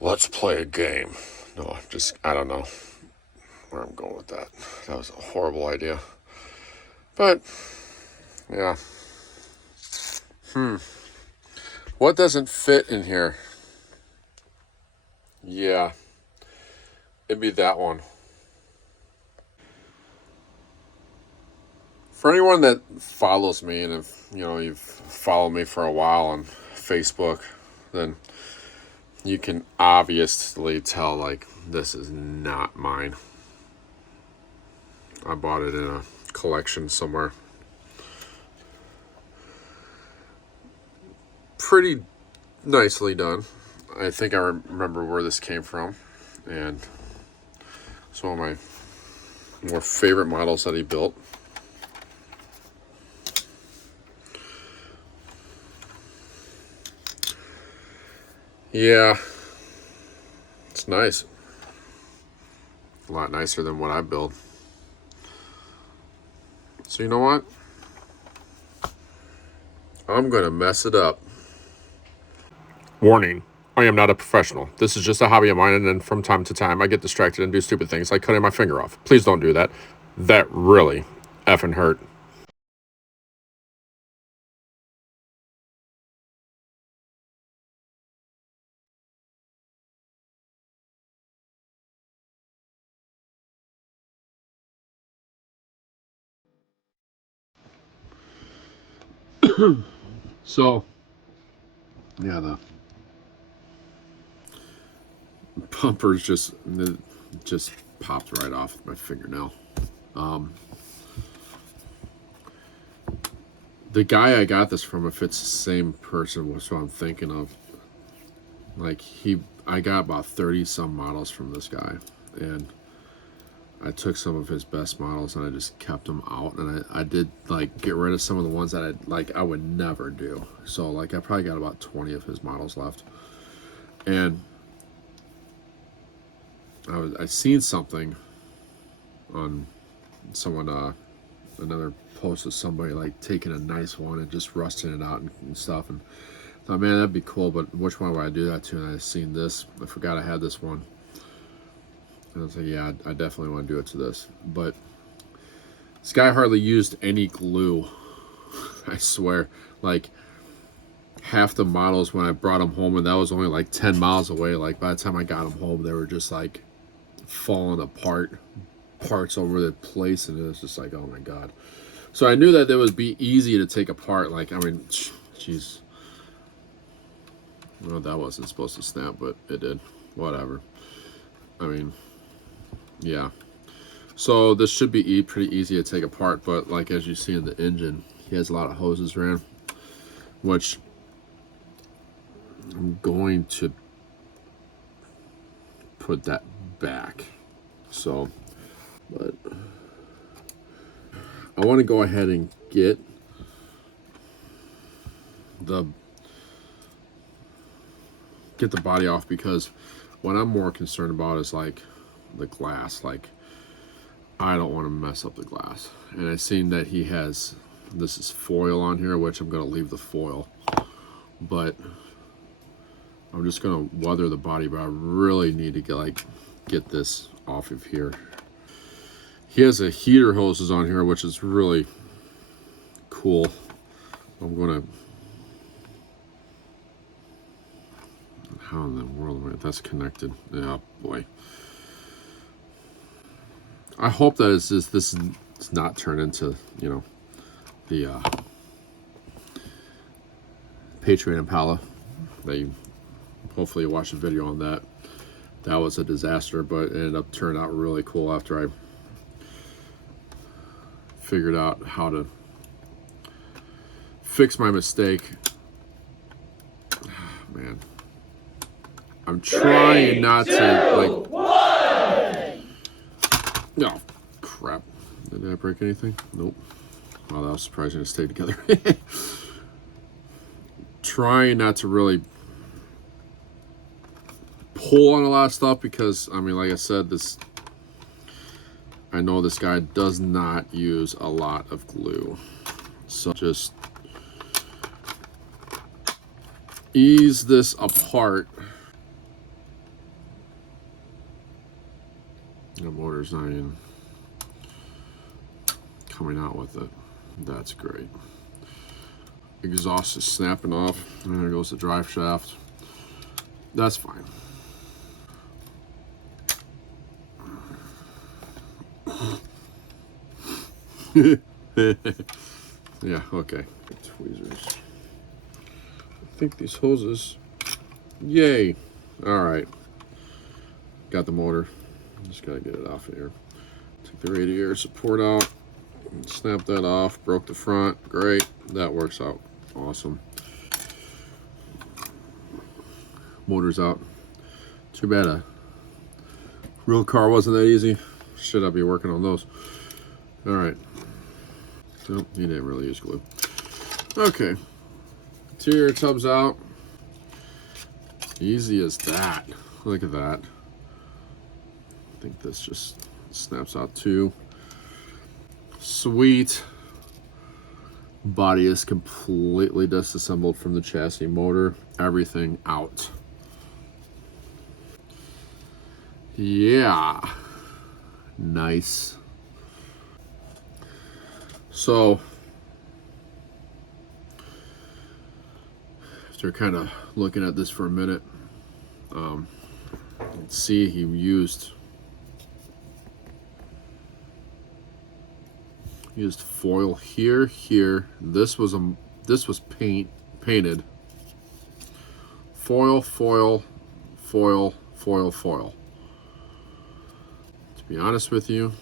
let's play a game. No, just, I don't know where I'm going with that. That was a horrible idea. But, yeah. What doesn't fit in here? Yeah, it'd be that one. For anyone that follows me, and if you've followed me for a while on Facebook, then you can obviously tell like this is not mine. I bought it in a collection somewhere. Pretty nicely done. I think I remember where this came from, and it's one of my more favorite models that he built. Yeah, it's nice. A lot nicer than what I build. So you know what? I'm gonna mess it up. Warning. I am not a professional. This is just a hobby of mine, and then from time to time I get distracted and do stupid things like cutting my finger off. Please don't do that. That really effing hurt. So, yeah, the bumpers just popped right off my fingernail. The guy I got this from, if it's the same person, was what I'm thinking of. Like I got about 30 some models from this guy, and I took some of his best models and I just kept them out, and I did like get rid of some of the ones that I would never do. So like I probably got about 20 of his models left, and I seen something on someone another post of somebody like taking a nice one and just rusting it out and stuff, and thought, man, that'd be cool, but which one would I do that to? And I seen this. I forgot I had this one. And I was like, yeah, I definitely want to do it to this. But this guy hardly used any glue. I swear. Like, half the models when I brought them home, and that was only like 10 miles away, like by the time I got them home, they were just like falling apart, parts over the place, and it was just like, oh my God. So I knew that it would be easy to take apart. Like, I mean, jeez. Well, that wasn't supposed to snap, but it did. Whatever. I mean, yeah. So this should be pretty easy to take apart, but like as you see in the engine, he has a lot of hoses ran, which I'm going to put that back. So, but I want to go ahead and get the body off, because what I'm more concerned about is like the glass. Like, I don't want to mess up the glass. And I seen that he has, this is foil on here, which I'm going to leave the foil, but I'm just going to weather the body. But I really need to get this off of here. He has a heater hoses on here, which is really cool. I'm going to, how in the world, that's connected. Yeah, boy. I hope that this is not turned into, the Patriot Impala. That you hopefully watch a video on that. That was a disaster, but it ended up turning out really cool after I figured out how to fix my mistake. Man, I'm trying not to like. Oh, crap. Did I break anything? Nope. Oh, that was surprising to stay together. Trying not to really pull on a lot of stuff, because, I mean, like I said, I know this guy does not use a lot of glue. So just ease this apart. The motor's not even coming out with it. That's great. Exhaust is snapping off. And there goes the drive shaft. That's fine. Yeah, okay. Tweezers. I think these hoses. Yay! Alright. Got the motor. Just gotta get it off of here. Take the radiator support out. Snap that off. Broke the front. Great. That works out. Awesome. Motor's out. Too bad a real car wasn't that easy. Should I be working on those? Alright. Nope, he didn't really use glue. Okay. Interior tub's out. Easy as that. Look at that. I think this just snaps out too. Sweet. Body is completely disassembled from the chassis, motor, everything out. Yeah. Nice. So, after kind of looking at this for a minute, let's see, he used foil here, here. This was painted. Foil, foil, foil, foil, foil. To be honest with you,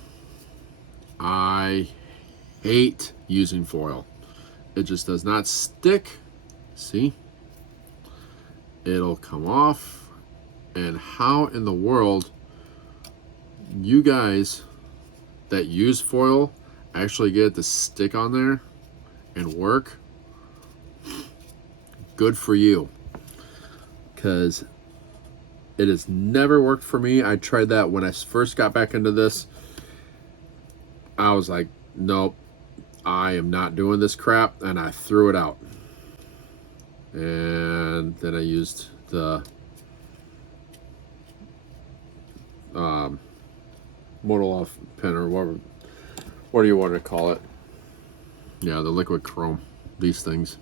I hate using foil. It just does not stick. See? It'll come off. And how in the world you guys that use foil actually get it to stick on there and work? Good for you. Because it has never worked for me. I tried that when I first got back into this. I was like, nope, I am not doing this crap, and I threw it out. And then I used the Model Off pen, or whatever. What do you want to call it? Yeah, the liquid chrome. These things.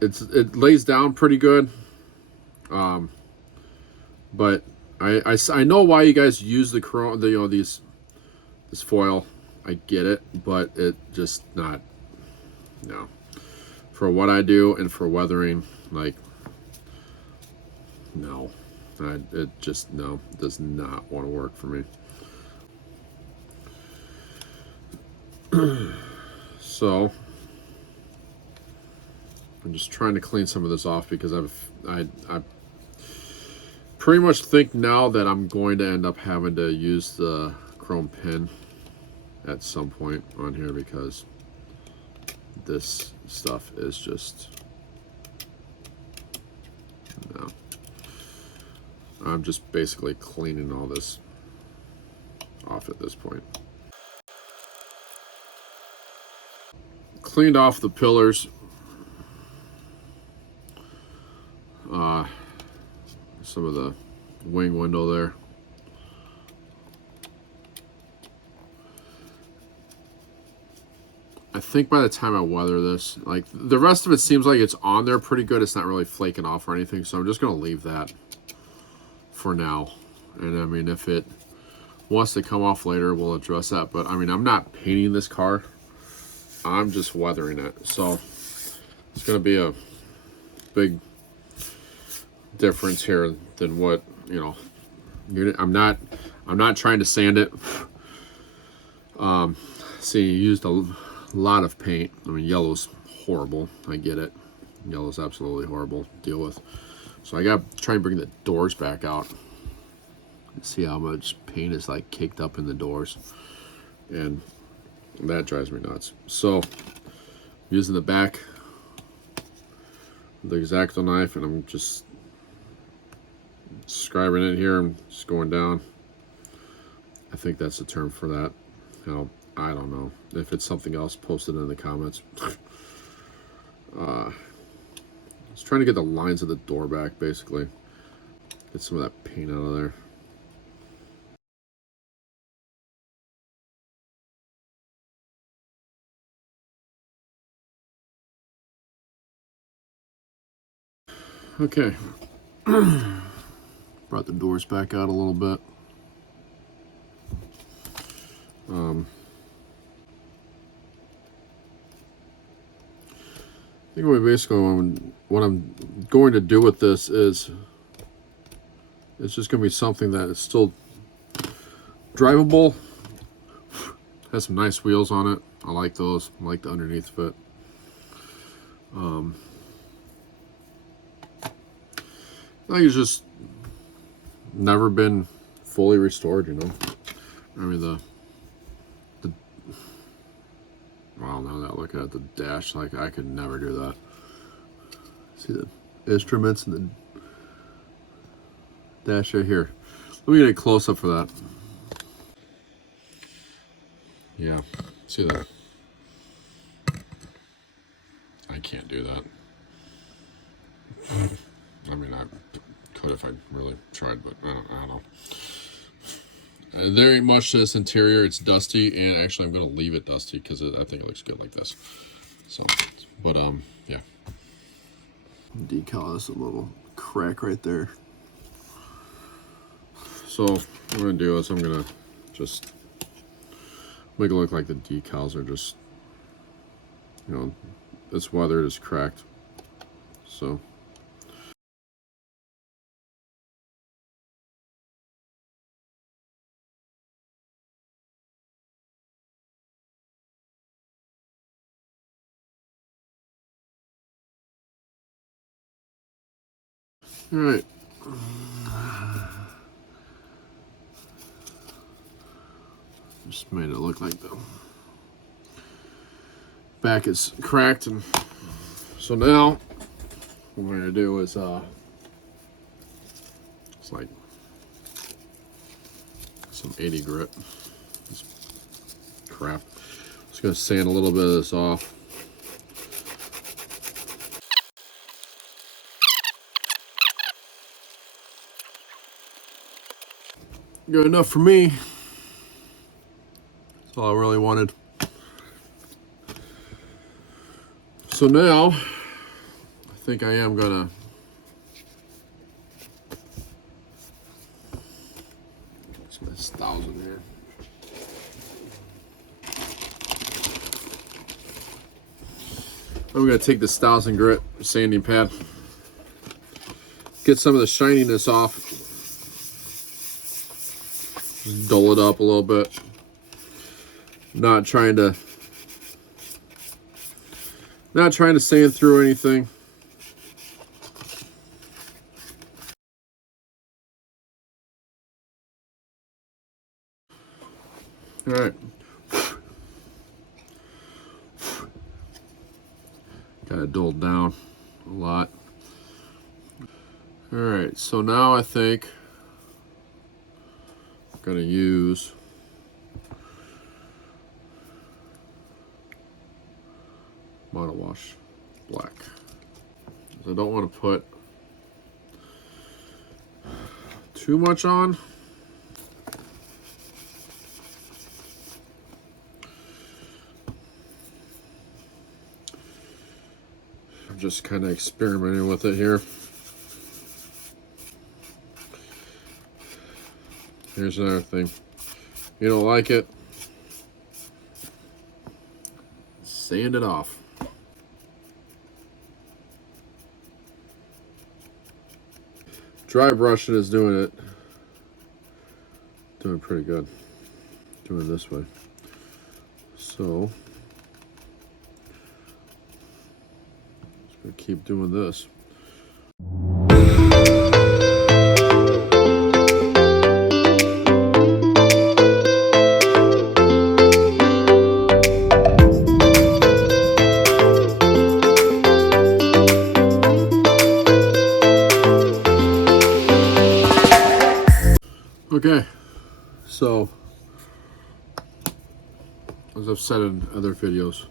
It lays down pretty good. But I know why you guys use the chrome, this foil. I get it, but it just not, no. For what I do and for weathering, like, no. It just, no, does not want to work for me. So, I'm just trying to clean some of this off because I pretty much think now that I'm going to end up having to use the chrome pin at some point on here, because this stuff is just, no. I'm just basically cleaning all this off at this point. Cleaned off the pillars. Some of the wing window there. I think by the time I weather this, like, the rest of it seems like it's on there pretty good. It's not really flaking off or anything, so I'm just going to leave that for now. And I mean, if it wants to come off later, we'll address that. But I mean, I'm not painting this car. I'm just weathering it. So it's going to be a big difference here than what, you know, I'm not trying to sand it. See, you used a lot of paint. I mean, yellow's horrible. I get it. Yellow's absolutely horrible to deal with. So I got to try and bring the doors back out. See how much paint is like caked up in the doors. And that drives me nuts. So using the back of the X-Acto knife, and I'm just scribing it here and just going down. I think that's the term for that. You know, I don't know. If it's something else, post it in the comments. I was trying to get the lines of the door back, basically. Get some of that paint out of there. Okay. Brought the doors back out a little bit. I think what I'm going to do with this is it's just going to be something that is still drivable. Has some nice wheels on it. I like those. I like the underneath fit. I think it's just never been fully restored, you know. I mean the wow, now that I look at the dash, like I could never do that. See the instruments and the dash right here. Let me get a close up for that. Yeah, see that? I can't do that. I mean, I could if I really tried, but I don't know. There ain't much to this interior. It's dusty, and actually I'm going to leave it dusty because I think it looks good like this. So, but yeah. Decal is a little crack right there. So what I'm going to do is I'm going to just make it look like the decals are just, you know, it's weathered, it's cracked. So. All right. Just made it look like the back is cracked, and so now what we're gonna do is it's like some 80 grit. This crap. Just gonna sand a little bit of this off. Good enough for me. That's all I really wanted. So now, I think I am gonna get this 1,000 here. I'm gonna take this 1,000 grit sanding pad, get some of the shininess off, just dull it up a little bit. Not trying to sand through anything. All right. Got it dulled down a lot. All right, so now I think I'm gonna use Mono Wash Black. I don't want to put too much on. I'm just kind of experimenting with it here. Here's another thing. You don't like it, sand it off. Dry brushing is doing pretty good. Doing it this way. So just gonna keep doing this. Okay, so as I've said in other videos,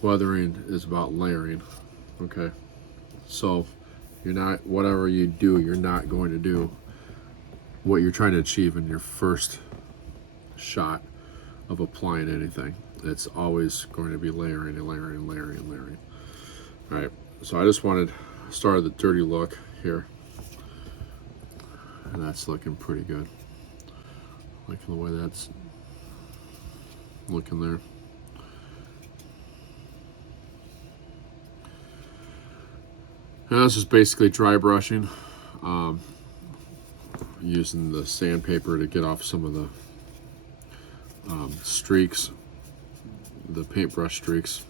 weathering is about layering. Okay, so you're not, whatever you do, you're not going to do what you're trying to achieve in your first shot of applying anything. It's always going to be layering and layering and layering and layering. All right, so I just wanted started the dirty look here, and that's looking pretty good. Liking the way that's looking there. And this is basically dry brushing, using the sandpaper to get off some of the streaks, the paintbrush streaks,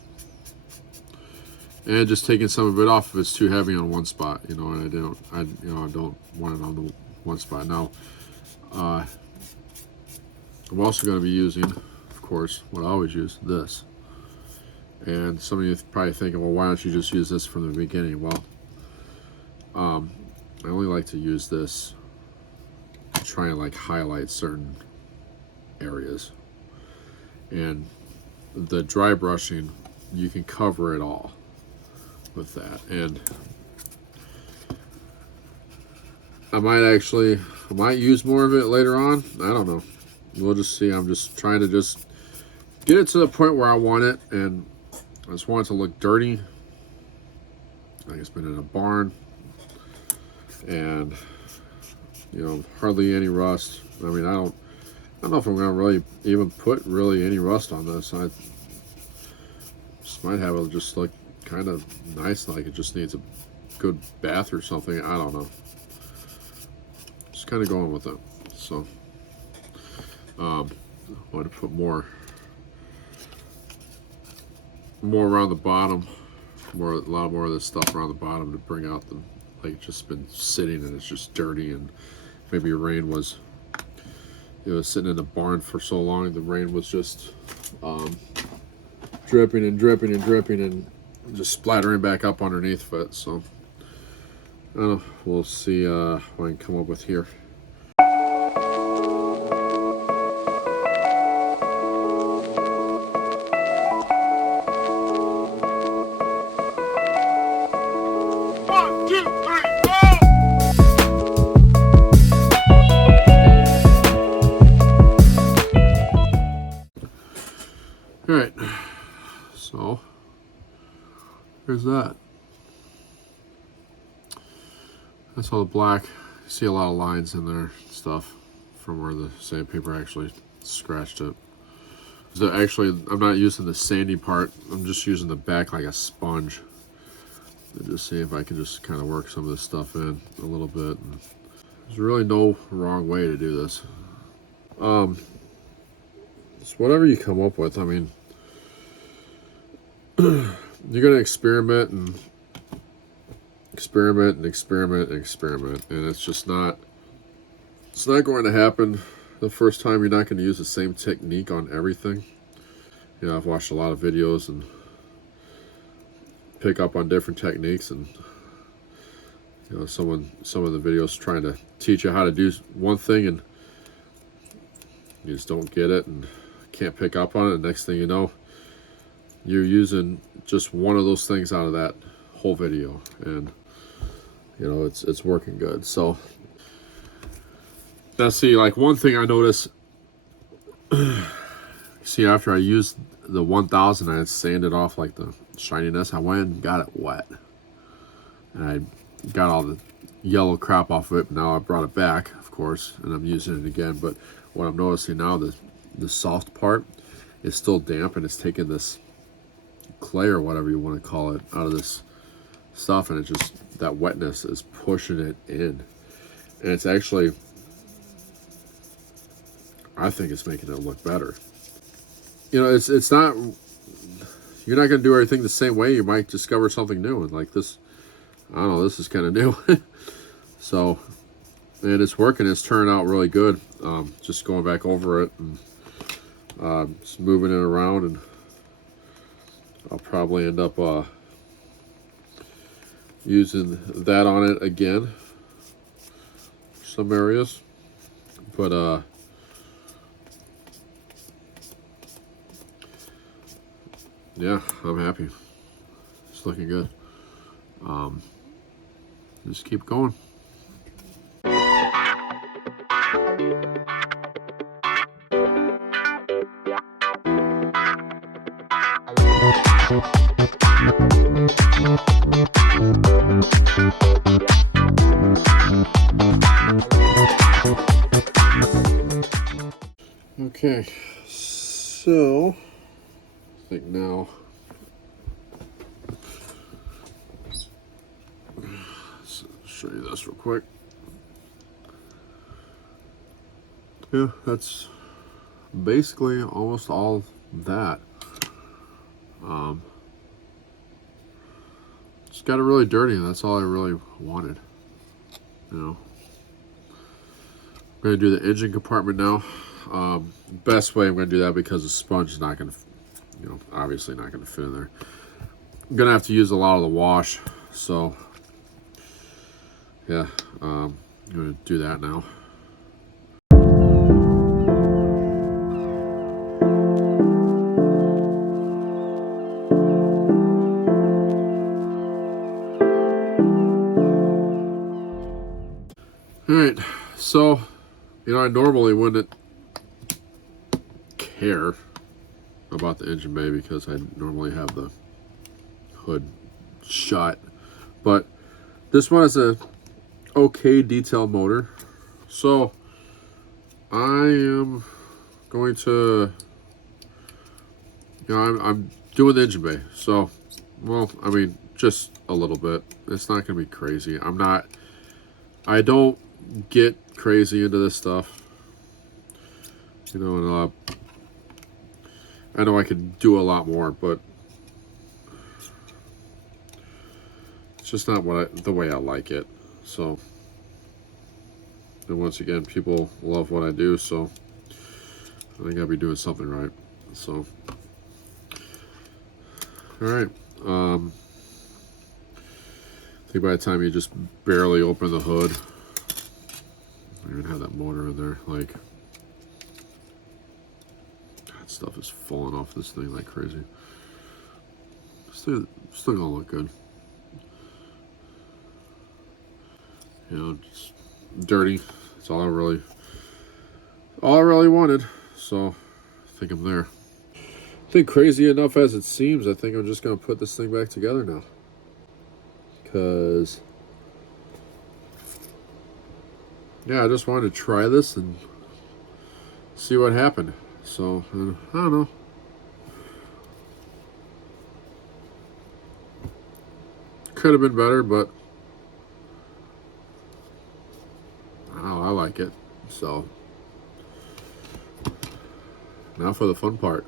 and just taking some of it off if it's too heavy on one spot, you know. And I don't want it on the one spot. Now, I'm also going to be using, of course, what I always use, this. And some of you probably thinking, well, why don't you just use this from the beginning? Well, I only like to use this to try and like highlight certain areas. And the dry brushing, you can cover it all with that. And I might use more of it later on. I don't know. We'll just see. I'm just trying to just get it to the point where I want it, and I just want it to look dirty, like it's been in a barn, and you know, hardly any rust. I mean, I don't know if I'm gonna really even put any rust on this. I just might have it just look kind of nice, like it just needs a good bath or something. I don't know. Just kind of going with it. So I want to put more around the bottom, a lot more of this stuff around the bottom to bring out the, like, it's just been sitting and it's just dirty, and maybe it was sitting in the barn for so long, the rain was just dripping and dripping and dripping and just splattering back up underneath of it. So I don't know, we'll see what I can come up with here. Alright, so there's that. That's all the black. You see a lot of lines in there and stuff from where the sandpaper actually scratched it. So actually, I'm not using the sandy part. I'm just using the back like a sponge. And just see if I can just kind of work some of this stuff in a little bit. And there's really no wrong way to do this. It's whatever you come up with. I mean, you're gonna experiment and experiment and experiment and experiment, and it's just not. It's not going to happen the first time. You're not going to use the same technique on everything. You know, I've watched a lot of videos and pick up on different techniques, and you know, some of the videos trying to teach you how to do one thing, and you just don't get it and can't pick up on it. And next thing you know, you're using just one of those things out of that whole video, and you know, it's working good. So now, see, like, one thing I noticed, see, after I used the 1000, I had sanded off like the shininess. I went and got it wet, and I got all the yellow crap off of it. Now I brought it back, of course, and I'm using it again. But what I'm noticing now, the soft part is still damp, and it's taking this clay or whatever you want to call it out of this stuff, and it just, that wetness is pushing it in, and it's actually, I think it's making it look better. You know, it's not, you're not going to do everything the same way. You might discover something new, and like this, I don't know, this is kind of new. So, and it's working. It's turning out really good. Just going back over it and just moving it around, and I'll probably end up using that on it again for some areas. But yeah, I'm happy. It's looking good. Just keep going. Okay, so I think now let's show you this real quick. Yeah, that's basically almost all that. Just got it really dirty, and that's all I really wanted. You know, I'm gonna do the engine compartment now. Best way I'm gonna do that, because the sponge is not gonna, you know, obviously not gonna fit in there. I'm gonna have to use a lot of the wash, so yeah, I'm gonna do that now. Alright, so, you know, I normally wouldn't care about the engine bay because I normally have the hood shut, but this one is a okay detail motor, so I am going to, you know, I'm doing the engine bay, so, well, I mean, just a little bit. It's not gonna be crazy. I don't get crazy into this stuff, you know, and I know I could do a lot more, but it's just not the way I like it. So, and once again, people love what I do, so I think I'll be doing something right. So, all right. I think by the time you just barely open the hood, I even have that motor in there. Like, that stuff is falling off this thing like crazy. Still gonna look good. You know, just dirty. That's all I really wanted. So I think I'm there. I think, crazy enough as it seems, I think I'm just gonna put this thing back together now. Because, yeah, I just wanted to try this and see what happened. So, I don't know. Could have been better, but I don't know, I like it. So, now for the fun part.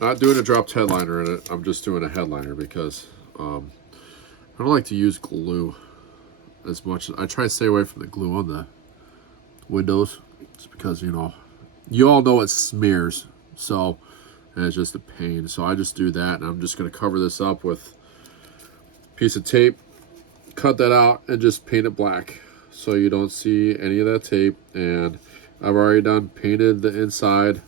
Not doing a dropped headliner in it. I'm just doing a headliner because I don't like to use glue as much. I try to stay away from the glue on the windows. It's because, you know, you all know it smears. So, and it's just a pain. So I just do that, and I'm just going to cover this up with a piece of tape, cut that out, and just paint it black so you don't see any of that tape. And I've already painted the inside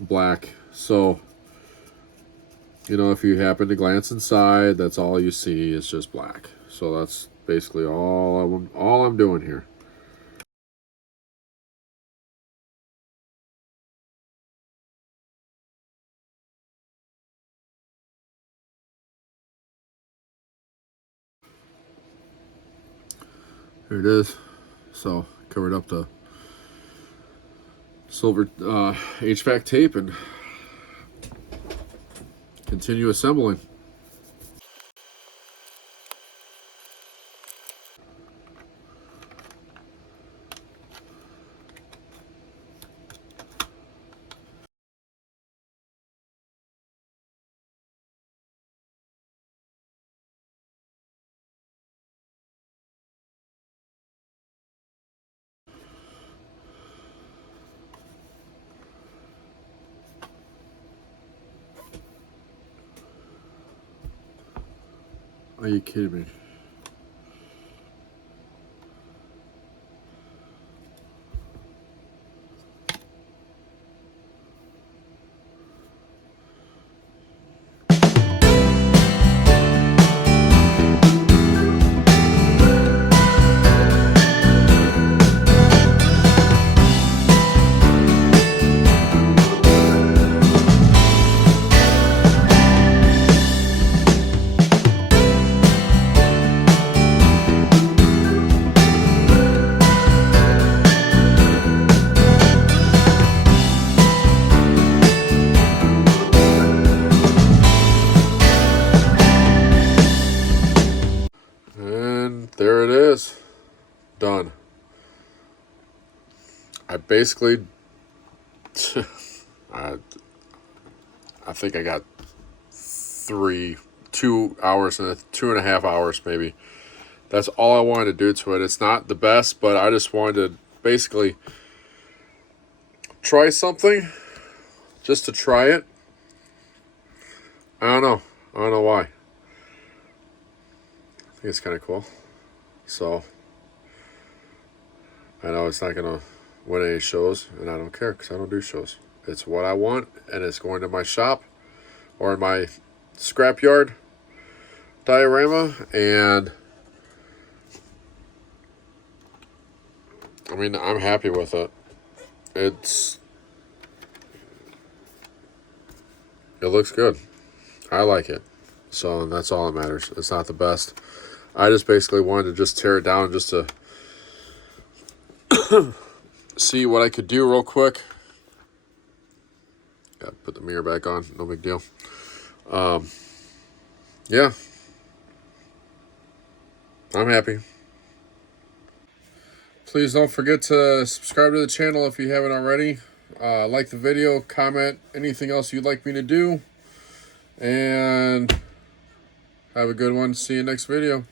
black, so, you know, if you happen to glance inside, that's all you see is just black. So that's basically all I'm doing here. Here it is. So covered up the silver HVAC tape and continue assembling. Are you kidding me? there it is. Done. I basically, I think I got 2 hours and 2.5 hours maybe. That's all I wanted to do to it. It's not the best, but I just wanted to basically try something just to try it. I don't know why. I think it's kind of cool. So I know it's not going to win any shows, and I don't care because I don't do shows. It's what I want, and it's going to my shop or in my scrapyard diorama, and I mean, I'm happy with it. It looks good. I like it. So that's all that matters. It's not the best. I just basically wanted to just tear it down just to see what I could do real quick. Got to put the mirror back on. No big deal. Yeah. I'm happy. Please don't forget to subscribe to the channel if you haven't already. Like the video, comment anything else you'd like me to do. And have a good one. See you next video.